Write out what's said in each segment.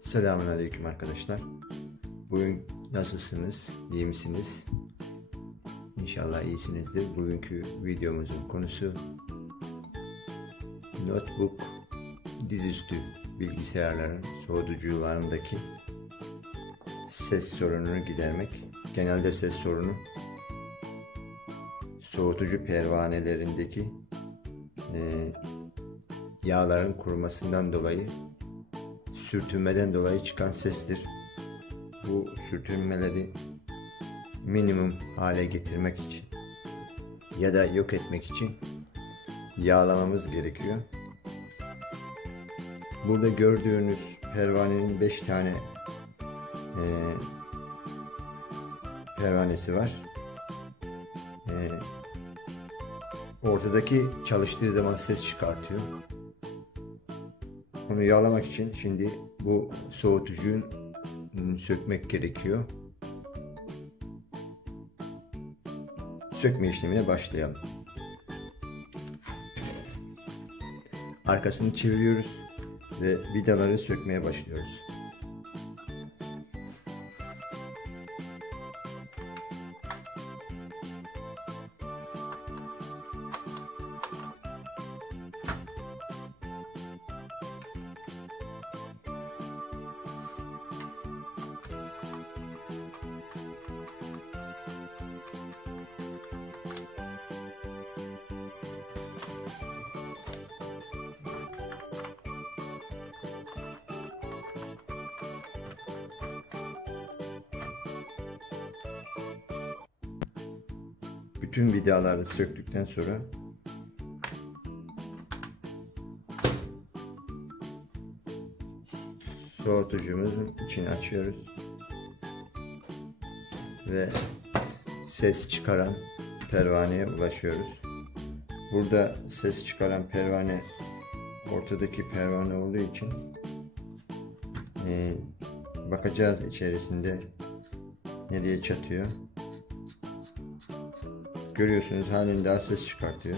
Selamünaleyküm arkadaşlar. Bugün nasılsınız? İyi misiniz? İnşallah iyisinizdir. Bugünkü videomuzun konusu notebook, dizüstü bilgisayarların soğutucularındaki ses sorununu gidermek. Genelde ses sorunu soğutucu pervanelerindeki yağların kurumasından dolayı, sürtünmeden dolayı çıkan sestir. Bu sürtünmeleri minimum hale getirmek için ya da yok etmek için yağlamamız gerekiyor. Burada gördüğünüz pervanenin 5 tane pervanesi var. Ortadaki çalıştığı zaman ses çıkartıyor. Onu yağlamak için şimdi bu soğutucuyu sökmek gerekiyor. Sökme işlemine başlayalım. Arkasını çeviriyoruz ve vidaları sökmeye başlıyoruz. Bütün vidaları söktükten sonra soğutucumuzun içini açıyoruz ve ses çıkaran pervaneye ulaşıyoruz. Burada ses çıkaran pervane ortadaki pervane olduğu için bakacağız içerisinde nereye çatıyor. Görüyorsunuz, halen daha ses çıkartıyor.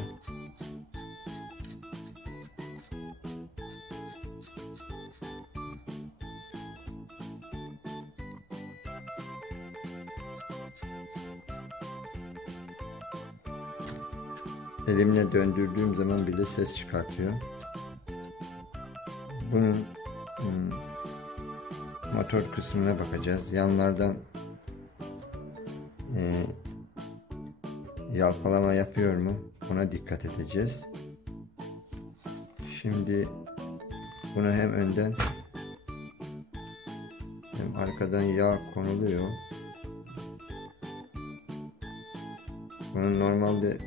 Elimle döndürdüğüm zaman bile ses çıkartıyor. Bunun motor kısmına bakacağız. Yanlardan yalpalama yapıyor mu? Ona dikkat edeceğiz. Şimdi bunu hem önden hem arkadan yağ konuluyor. Bunun normalde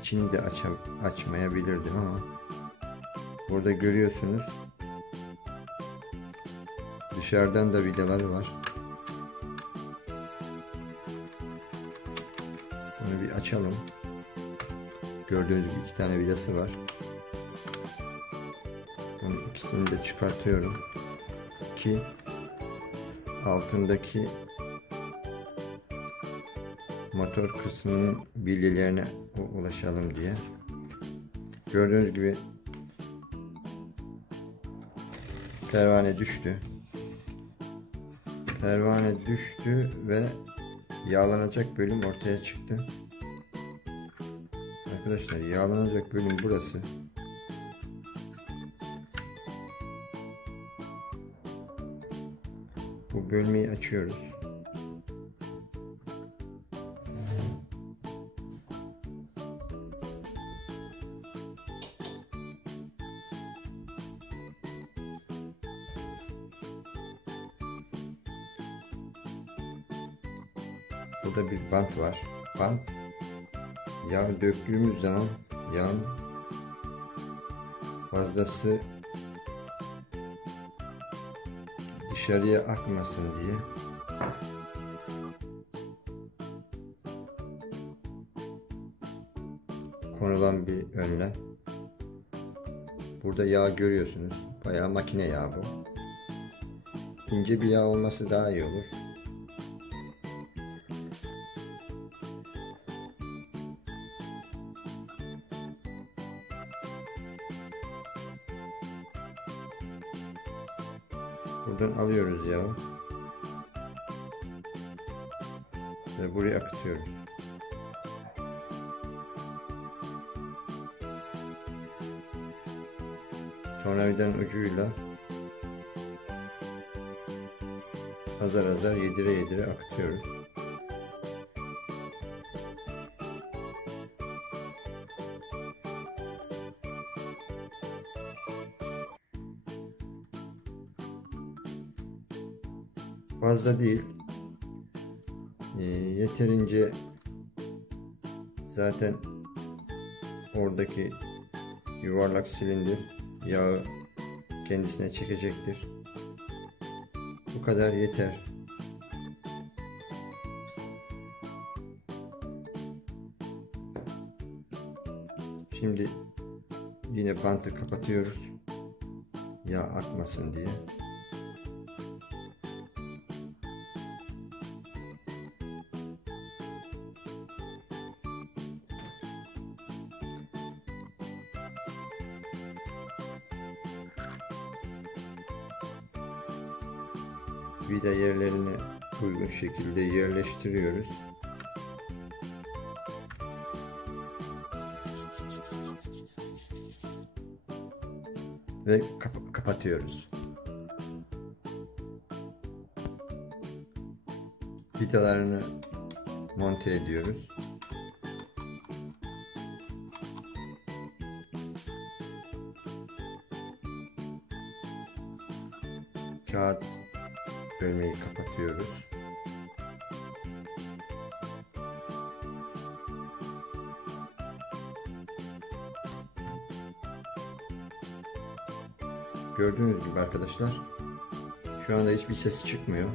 içini de açmayabilirdim ama burada görüyorsunuz, dışarıdan da vidaları var. Bunu bir açalım. Gördüğünüz gibi 2 tane vidası var. Bunun ikisini de çıkartıyorum ki altındaki motor kısmının bilyelerine ulaşalım diye. Gördüğünüz gibi pervane düştü. Pervane düştü ve yağlanacak bölüm ortaya çıktı. Arkadaşlar, yağlanacak bölüm burası. Bu bölmeyi açıyoruz. Burada bir bant var. Bant, yağ döktüğümüz zaman yağın fazlası dışarıya akmasın diye konulan bir önlem. Burada yağ görüyorsunuz. Bayağı makine yağı bu. İnce bir yağ olması daha iyi olur. Buradan alıyoruz yağı ve buraya akıtıyoruz. Tornavidanın ucuyla azar azar yedire yedire akıtıyoruz. Fazla değil. Yeterince zaten oradaki yuvarlak silindir yağı kendisine çekecektir. Bu kadar yeter. Şimdi yine bantı kapatıyoruz. Yağ akmasın diye. Vida yerlerine uygun şekilde yerleştiriyoruz. Ve kapatıyoruz. Vidalarını monte ediyoruz. Kağıt bölmeyi kapatıyoruz. Gördüğünüz gibi arkadaşlar, şu anda hiçbir ses çıkmıyor.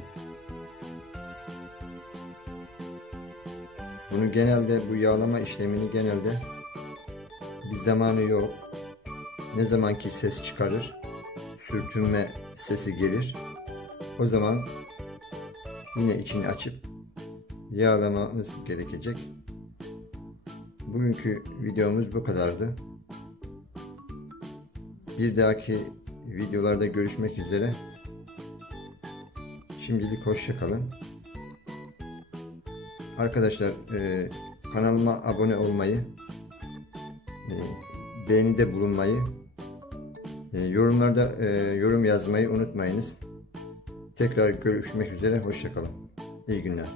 Bunu genelde, bu yağlama işlemini genelde bir zamanı yok. Ne zamanki ses çıkarır, sürtünme sesi gelir. O zaman yine içini açıp yağlamamız gerekecek. Bugünkü videomuz bu kadardı. Bir dahaki videolarda görüşmek üzere. Şimdilik hoşça kalın. Arkadaşlar, kanalıma abone olmayı, beğenide bulunmayı, yorumlarda yorum yazmayı unutmayınız. Tekrar görüşmek üzere. Hoşça kalın. İyi günler.